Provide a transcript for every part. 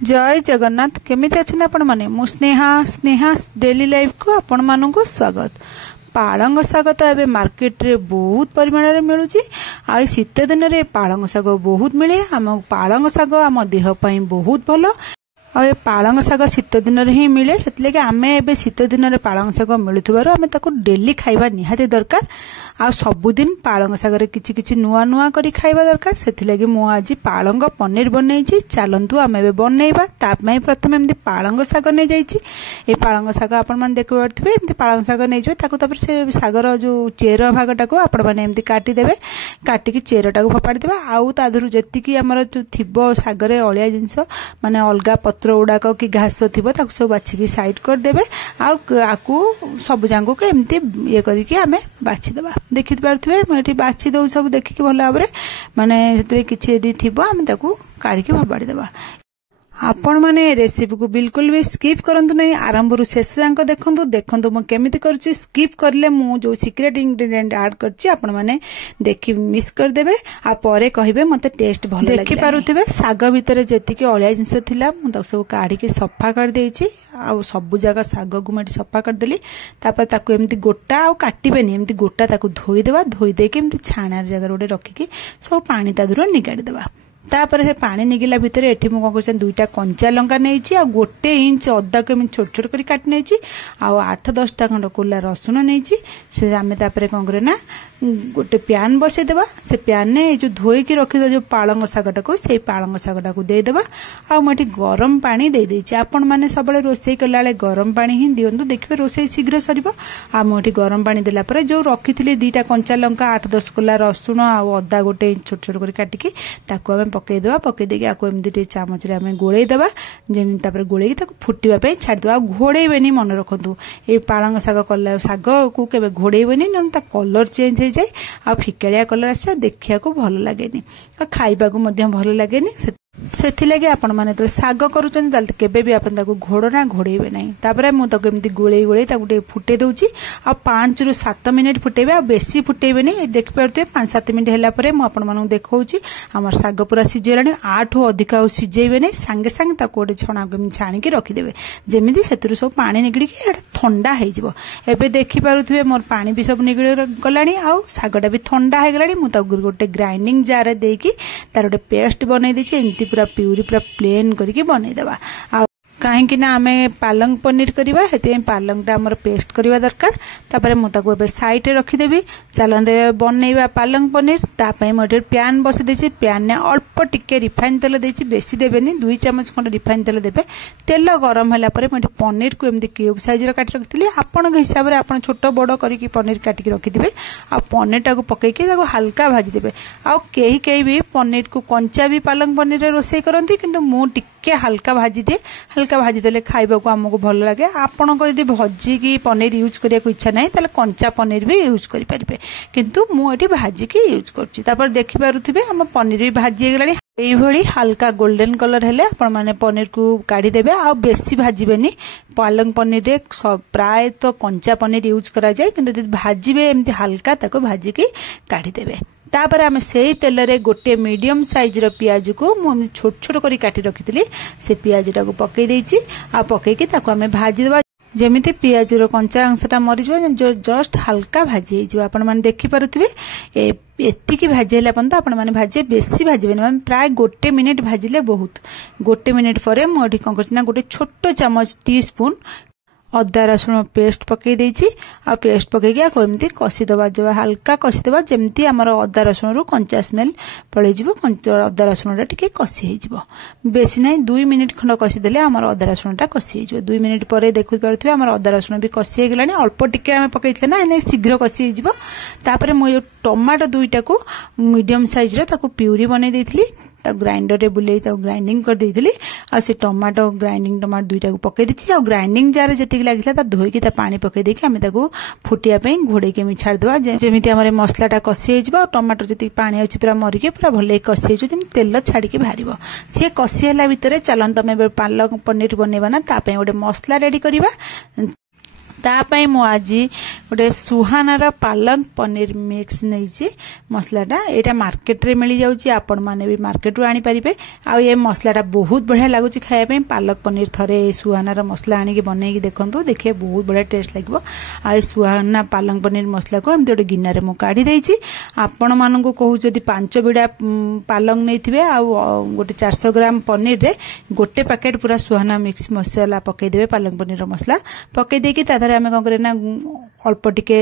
जय जगन्नाथ केमिति अछन आपण माने मु स्नेहा स्नेहा डेली लाइफ को आपण मानकु स्वागत। पालंग शाग तो एबे मार्केट रे बहुत परिमाण रे मिलुची। आ शीत दिन रे पालंग शाग बहुत मिले। हम पालंग शाग आम देह पई बहुत भलो। आ पालंग शाग शीत दिन रे ही मिले, सेतले कि आमे एबे शीत दिन रे पालंग शाग मिलुथबारो आमे ताको डेली खाइबा निहाती दरकार। आ सबुदिन पालंग शाग रे किछि किछि नुआ नुआ करी खाइबा दरकार। सेथिले कि मु आज पालंग पनीर बनैछि, चालंतु आमे एबे बनैबा। तापमै प्रथमे एमति पालंग शाग नै जाइछि। ए पालंग शाग आपण माने देखि पारथिबे, एमति पालंग शाग नै जबे, ताको तपर से शागर जो चेर भागटाको आपण माने एमति काटी देबे। काटी कि चेरटाको फपाडी देबा। आउ तादरु जेति कि हमर जो थिबो शागरे अळिया जिंस माने अलगा पत्र उडाक कि घास थिबो ताको सब बाछि कि साइड कर देबे। आकु सब जांगो के एमति ये करी कि आमे बाछि देबा। देखि पारथिबे म एठी बाछि दउ सब देखि कि भलो भाबरे माने सेतरे किछि यदि थिबो आमे ताको काढी कि फपाडी देबा। आपण माने रेसिपी को बिल्कुल भी स्किप करंतु नहीं, आरंभ रु शेष जांक देखंतु देखंतु म केमिति करछि। स्किप करले मु जो सीक्रेट इंग्रेडिएंट ऐड करछि आपण माने देखि मिस कर देबे। आ परे कहिबे मते टेस्ट भलो लागे। देखि पारुथिबे साग भितरे जेति कि अळिया जिंस थिला मु त सब काढी कि सफा कर देछि। आ सब जगह साग को मैं सफा कर देली। तापर ताको एमती गोटा आ काटिबेनी, एमती गोटा ताको धोई देबा। धोई देके एमती छाणार जगह रोडे रखी कि सब पानी ता दूर निगाड़ी देबा। तापर से पानी निगिला भितर एठी मु कोन करछन दुईटा कंचा लंका नेछि आ 1 इंच अद्दा के छोट छोट करी काट नेछि आ 8-10 टा खंड कोला रसुन नेछि। से आमे तापर कोन करे ना गोटे प्यान बसे देबा। से प्यान ने जो धोई की रखि जो पालंग शागटा को से पालंग शागटा को दे देबा। आ मटी गरम पानी दे देछि। आपण माने सबले रोसई कलाले गरम पानी ही दियंतु, देखबे रोसई शीघ्र सरीबो। आ मटी गरम पानी देला परे जो रखिथिले दुईटा कंचा लंका 8-10 कोला रसुन आ अद्दा गोटे छोट छोट करी काटिकी ताको आमे पकई देबा। पकई देके आको एमती टे चामच रे आमे गोळेई देबा। जेमि तापर गोळेई ताको फुटिबा पई छाडी देबा। घोड़ेइबेनी मन रखंतु। ए पालंग शाग कला शाग को केबे घोड़ेइबेनी, न ता कलर चेंज हो जाए आ फिकालिया कलर आसे देखिया को भलो लागेनी आ खाइबा को मध्य भलो लागेनी। सेथिलागी आपण माने त साग करूचन ताल केबे भी आपण ताको घोड़ो ना घोड़ेइबे नै। तापरे मु ताको एमती गोळेई गोळेई ताको टे फुटे दउची। आ 5 रु 7 मिनिट फुटेबे। आ बेसी फुटेबे नै। देख परते 5-7 मिनिट हैला परे मु आपण मानु देखौची हमर साग पूरा सिजेलानी। 8 अधिक आ सिजेइबे नै। संगे संगे ताको ओटे छणा के छाणी के रखि देबे, जेमिति सेतरु सब पानी निगडी के एटा ठंडा हे जिवो। एबे देखि पारुथबे मोर पानी भी सब निगडी गलानी आ सागटा भी ठंडा हे गलानी। मु ताको गोटे ग्राइंडिंग जार रे देकी तार ओटे पेस्ट बनाई देछि। एमती पूरा प्यूरी पूरा प्लेन करके बनई देबा। आ कहीं ना आमे पालंग पनीर करबा, हेते पालंग टा हमर पेस्ट करबा दरकार। तापर मु ताको बे साइड रे रखि देबी। चलंदे बनैबा पालंग पनीर। ता पई मोटे प्यान बसे देछि। प्यान ने अल्प टिके रिफाइन तेल देछि, बेसी देबेनी। 2 चम्मच खंड रिफाइन तेल देबे। तेल गरम होला परे मोटे पनीर को एमदी क्यूब साइज रे काटि रखितली। आपण के हिसाब रे आपण छोट बड़ करिकि पनीर काटि के रखि देबे। आ पनीर टा को पकई के ताको हल्का भाजी देबे। आ केही केही भी पनीर को कंचा भी पालंग पनीर रे रोसई करंती, किंतु मु टिके हल्का भाजी दे। हल्का भाजी देले खाइबा को हमको भल लागे। आपण को यदि भजी की पनीर यूज करिया को इच्छा नाही ताले कंचा पनीर भी यूज करि परिबे, किंतु मु एठी भाजी की यूज करछि। तापर देखि पारुथिबे हम पनीर भी भाजी गेलानी। एई भली हल्का गोल्डन कलर हेले आपण माने पनीर को काढी देबे। आ बेसी भाजीबेनी। पालंग पनीर रे प्राय तो कंचा पनीर यूज करा जाय, किंतु यदि भाजीबे एमती हल्का ताको भाजी की काढी देबे। तापर आमे सेही तेल रे गोटे मीडियम साइज रो प्याज को मु छोट छोट करी काटी रखितली। से प्याज टा को पकई देछि। आ पकई के ताको आमे भाजी देबा, जेमिति प्याज रो कंचा अंशटा मरि जबो, जो जस्ट हल्का भाजी हे जबो। आपण माने देखि पारुथिबे एत्ती की भाजी हैला पंत आपण माने भाजी बेसी भाजीबेनी। माने प्राय 1 मिनिट भाजिले बहुत। 1 मिनिट परे मु एठी कोन करछि ना गोटे छोट चम्मच टी स्पून अदा रसुण पेस्ट पकई देछि। आ पेस्ट पकई के आको एमती कसी दबा। जो हल्का कसी दबा, जेमती हमर अदा रसुण रो कंचा स्मेल पळै जिवो। कंचा अदा रसुण रा टिके कसी हे जिवो, बेसी नै। 2 मिनिट खंड कसी देले हमर अदा रसुण टा कसी हे जिवो। 2 मिनिट परे देखु पारुथबे हमर अदा रसुण भी कसी हे गेलानी। अल्प टिके हम पकईतले ना, एने शीघ्र कसी हे जिवो। तापर मु टमाटो 2टा को मीडियम साइज रे ताको प्यूरी बनै देथिली। ता ग्राइंडर रे बुलेई ता ग्राइंडिंग कर देथिली। आ से टमाटो ग्राइंडिंग टमाटो 2टा को पकई दिछि। आ ग्राइंडिंग जार जेति लागिला ता धोई के ता पानी पकई देके हमें ताको फुटिया पे घोड़े के छाड़ देबा। जेमिति हमरे मसला टा कसी हे जिवो। टमाटो जेति पानी अछि पूरा मरि के पूरा भले कसी हे जेम तेल छाड़ी के भारिबो। से कसी हला भितरे चलन तमे पालक पनीर बनेबा ना, ता पे ओडे मसला रेडी करिबा। तापाई मु आज गोटे सुहानार पालक पनीर मिक्स नहीं मसलाटा यहाँ मार्केट रे मिल जाऊँगी आपण मैंने भी मार्केट रू आनी पारिबे। आ ये मसलाटा बहुत बढ़िया लगुच खायापे पालक पनीर थरे सुहानार मसला आनिक बनईकी देखंतु देखिए बहुत बढ़िया टेस्ट लगे। आ सुहाना पालक पनीर मसला को एमती गोटे गिनारे मु काढ़ी देछि। आपण मानकु कहू जदि 5 बिड़ा पालक नैथिबे आ गोटे 400 ग्राम पनीर रे गोटे पैकेट पूरा सुहाना मिक्स मसला पकईदेवे पालक पनीर मसला पकई देकी आम कौन करे ना अल्प टिके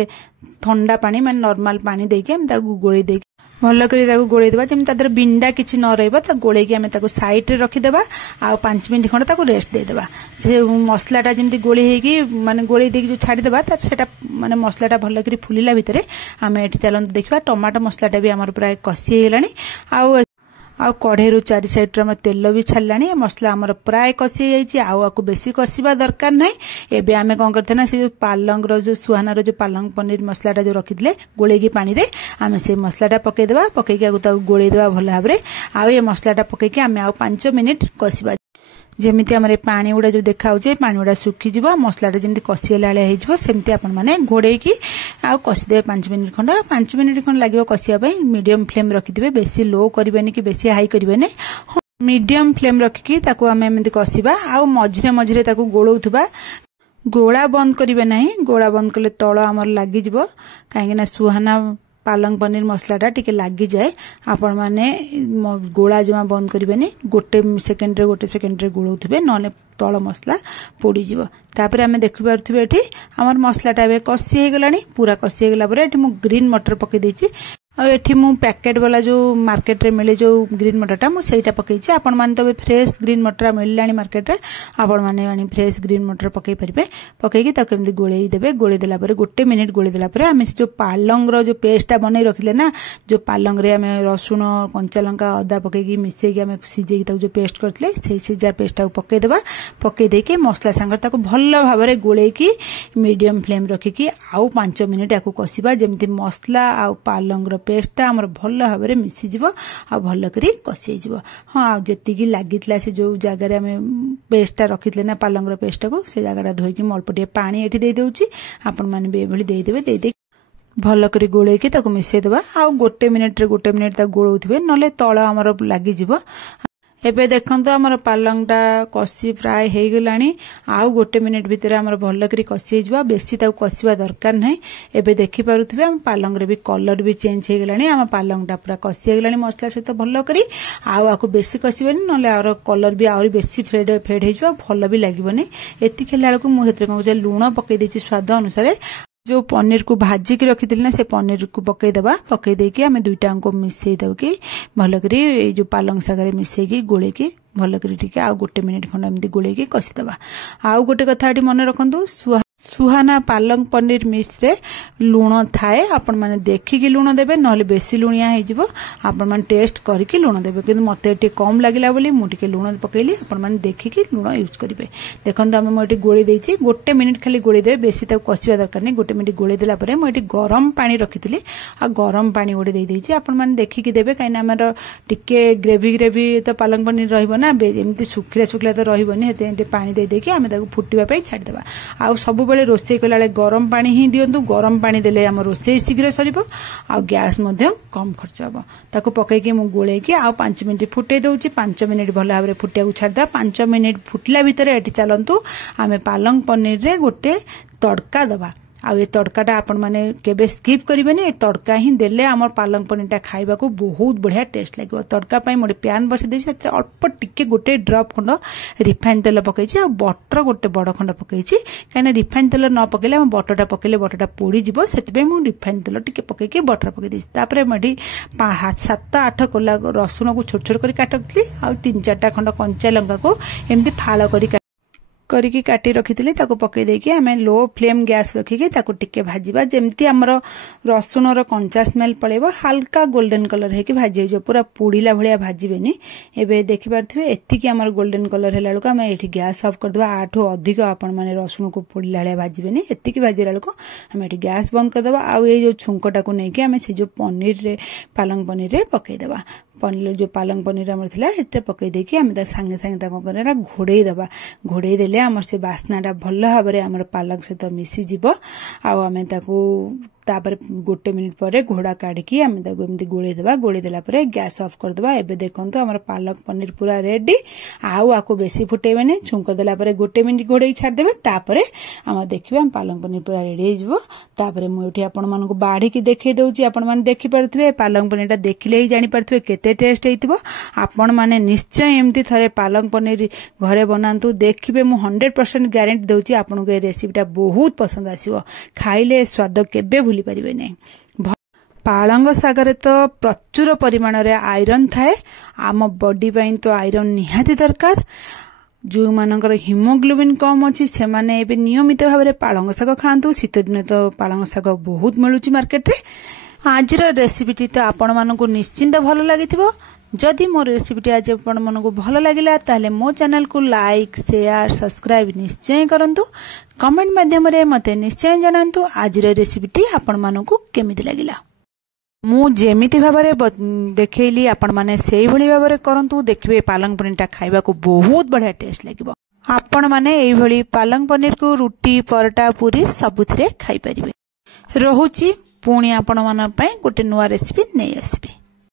ठंडा पानी मान नॉर्मल पानी देके हम ताकू गोळी देके भल कर गोड़े देवा जमी तादर बिंडा किसी न रहा गोड़े आम साइड रे रखीदेवा आ 5 मिनट खंड ताकू रेस्ट देदेवा से मसलाटा जमी गोली होगी माने गोड़े देकी जो छाड़देवा सेटा माने मसलाटा भल कर फुलिला भितर आम ये चलते देखा टमाटो मसलाटा भी आमर प्राय कषि होगलानी आ कढ़े चारि साइड रे तेल भी छाड़लानी मसला आमर प्राय कषि जाइए आकु बेसी कषिबा दरकार ना। एबे आमे कौन करते ना से पालक जो सुहानार जो पालक पनीर मसलाटा जो रखिले गोलेकी पानी रे आमे से मसलाटा पकईदेवा पकईकी गोलेदेवा भल भाव में आ ये मसलाटा पकईकी आमे आ 5 मिनिट कषिबा जमीती आम पानी गुड़ा जो देखा पानी गुड़ा सुखीज मसलाटा जमी कषिला भाया सेमती आपण मैंने घोड़े कषिदे 5 मिनिट खंड 5 मिनिट खंड लगे कषियापी मीडियम फ्लेम रखिथे बेसी लो करें कि बेसी हाई करें मीडियम फ्लेम रखिकी आम एमती कषिबा आ मझिरे मझिरे गोलौथुबा गोला बंद करेंगे ना गोला बंद कले तल आमर लगी कहीं सुहाना पालक पनीर मसलाटा टिके लगी जाए आपण माने गोला जमा बंद करेंगे गोटे सेकेंड रे गोलौथुबे नले तल मसला पोड़ीज तापर आम देखिपे ये आमर मसलाटा ए कषि होगलानी पूरा कषि होगला ये ग्रीन मटर पकई देछि एठी मु पैकेट वाला जो मार्केट रे मिले जो ग्रीन मटरटा मु सेटा पकईछि आपण माने तो फ्रेश ग्रीन मटर मिललानी मार्केट रे आपण माने आनी फ्रेश ग्रीन मटर पकई परिबे पकईकी ताको एमदी गोळेई देबे गोळेई देला परे गोटे मिनिट गोळेई देला परे आमे जो पालंग रो जो पेस्टटा बनै रखिले ना जो पालंग रे आमे रसुण कंचा लंका अदा पकईकी मिसेकी आमे सिजेकी ताको जो पेस्ट करथले सेही सिजा पेस्टटा पकई देबा पकई देके मसला संग ताको भल्ल भाबरे गोळेईकी मीडियम फ्लेम रखिकी आउ 5 मिनिट याको कसिबा जेमति मसला आ पालंग रो पेस्टा आमर भल भाव में मिसीज आ भल कर कषि हाँ जी लगी से जो जगार आम पेस्टा रखी ना पालंग पेस्टा को से जगह धोईकी अल्प टे पानी ये देदे आपण मैंने भी ये देदेवे दे भल कर गोलैकी मिसेदेवा आ गोटे मिनिट गोलौथे ना तल आमर लगिज एबे देखंतु हमर पालंगटा कषि प्राय हे गलानी आउ गोटे मिनिट भितर हमर भल करी कषि हिजबा बेसी ताऊ कषिबा दरकार नै। एबे देखि पारुथबे हम पालंग रे भी कलर भी चेंज हे गलानी हम पालंगटा पूरा कषि हे गलानी मसला सहित भल करी आउ आकु बेसी कषिबनी नले आरो कलर भी आउरी बेसी फेड हिजबा भल भी लागिबनी एति खेला बेलकु मु हेतरे कोन लूण पकई देछि स्वाद अनुसार जो पनीर को भाजिकी रखी ना से पनीर को पकईदेवा पकई देकी आम दुईटा को मिसई दबी भल कर जो पालंग सागर मिसेकी गोलेकी भल कर आ गोटे मिनिट खंड एमती गोलेकी कषिदेवा। आउ गोटे कथा मन रखु सुहाना पालक पनीर मिक्स रे लुण थाए आपण माने देखिकी लुण देबे नहले बेसी लुणिया हो आपण माने टेस्ट करके लुण देबे किंतु मते टे कम लागिला बोली मु टिके लुण पकईली आपण माने देखिकी लुण यूज करिवे। देखंतु हम मोटी गोळी देछि गोटे मिनिट खाली गोळी देबे बेसी ताऊ कसिबा दरकार नै गोटे मिनिट गोळी देला परे मोटी गरम पानी रखिथिली आ गरम पानी गोटे दे देछि आपण माने देखिकी देबे काइना हमर टिके ग्रेवी तो पालक पनीर रहइबो ना एमती सुखिला तो रहइबोनी हेते पानी दे देकी आमे ताको फुटिबा पई छाडी देबा। आ सब बेले रोषेई कला गरम पानी ही दिंतु गरम पानी देले आम रोषेई शीघ्र सर आ गैस कम खर्च हम ताको पकईकी मु गोलैकी आ 5 मिनिट फुटे दउची 5 मिनिट भल भाव में फुटिया छाड़दा 5 मिनिट फुटला भितर एटी चलतु आमे पालक पनीर रे गोटे तड़का दबा आ ये तड़काटा आपण माने केबे स्किप करिबेनी ए तड़का ही देले हमर पालक पनीरटा खाइबा को बहुत बढ़िया टेस्ट लागो। तड़का पई मोटे पैन बसे देछि सेते अल्प टिके गोटे ड्रॉप खंड रिफाइन तेल पकईछि आ बटर गोटे बड़ खंड पकईछि काइना रिफाइन तेल न पकेले हम बटरटा पकेले बटरटा पोड़ी जिवो सेते मु रिफाइन तेल टिके पकईके बटर पकई देछि तापरे मडी 7-8 कोला रसुण को छोट छोट करी काटकथली आ 3-4टा खंड कंचा लंका को एमती फाळ करी काटी रखी ताको पकई देकी आमे लो फ्लेम गैस रखिकी ताको टिके भाजीबा जेमती हमर रसुणर कंचा स्मेल पळेबो हल्का गोल्डन कलर हेकी भाजी हो पूरा पुड़ीला भलिया भाजीबेनी। एबे देखि पारथिबे एतिकी हमर गोल्डन कलर हेला लको आमे एठी गैस ऑफ कर देबा आठो अधिक आपण माने रसुण को पुड़ीला भलिया भाजीबेनी एतिकी भाजीला लको आमे एठी गैस बंद कर देबा आ ए जो छुंकटा को नेकी आमे से जो पनीर रे पालक पनीर रे पकई देबा पनीर जो पालंग पनीर आमर थिला एटे पकई देकी आम सांगे सांगे कौन करना घोड़े दबा घोड़े देले आमर से बास्नाटा भल भाव आमर पालक सहित मिसी जीव आम तापर गोटे मिनिट पर घोड़ा काढ़ी आम एमती गोले देवा गोले देला परे गैस ऑफ कर देबा। एबे देखंतु हमर पालक पनीर पूरा रेडी आको बेसी फुटेबे नै छुंक देला परे गोटे मिनिट घोड़े छाड़ देबे तापर हम देखिबे हम पालक पनीर पूरा रेडी हो जिवो। तापर मु एठी आपण मानको बाढ़ी की देखै दउची आपण माने देखि परथबे पालक पनीरटा देखिले ही जानि परथबे केते टेस्ट हेतिबो। आपण माने निश्चय एमती थरे पालक पनीर घरे बनांतु देखिबे मु 100% गारंटी दउची आपनको ए रेसिपीटा बहुत पसंद आसीबो खाइले स्वाद केबे भूली परिबे नै। पालंग सागर तो प्रचुर परिमाण रे आयरन थाए आम बॉडी पई तो आयरन निहाती दरकार। जो मानकर हिमोग्लोबिन कम अच्छी से माने एबे नियमित भाव में पालंग शाग खातु शीत दिन तो पालंग शाग बहुत मिलूची मार्केट रे। आज रेसिपीटी तो आपण मानकु निश्चिंत भल लागिथिबो। जदि मो रेसिपीटी आज आपण मानकु भल लागिला ताले मो चैनल को लाइक शेयर सब्सक्राइब निश्चय करंतु। कमेंट माध्यम रे मते निश्चय जणांतु आज रेसिपीटी आपण मानकु केमिति लागिला। मु जेमिति भाबरे देखैली आपण माने सेही भली भाबरे करंतु देखिबे पालंग पनीरटा खाइबा को बहुत बढ़िया टेस्ट लागिबो। आपण माने एही भली पालंग पनीर को रोटी परोटा पूरी सबुथिरे खाइ परिबे। रहुची पुणी आपण मान पई गोटे नुवा रेसिपी नै आसीबे।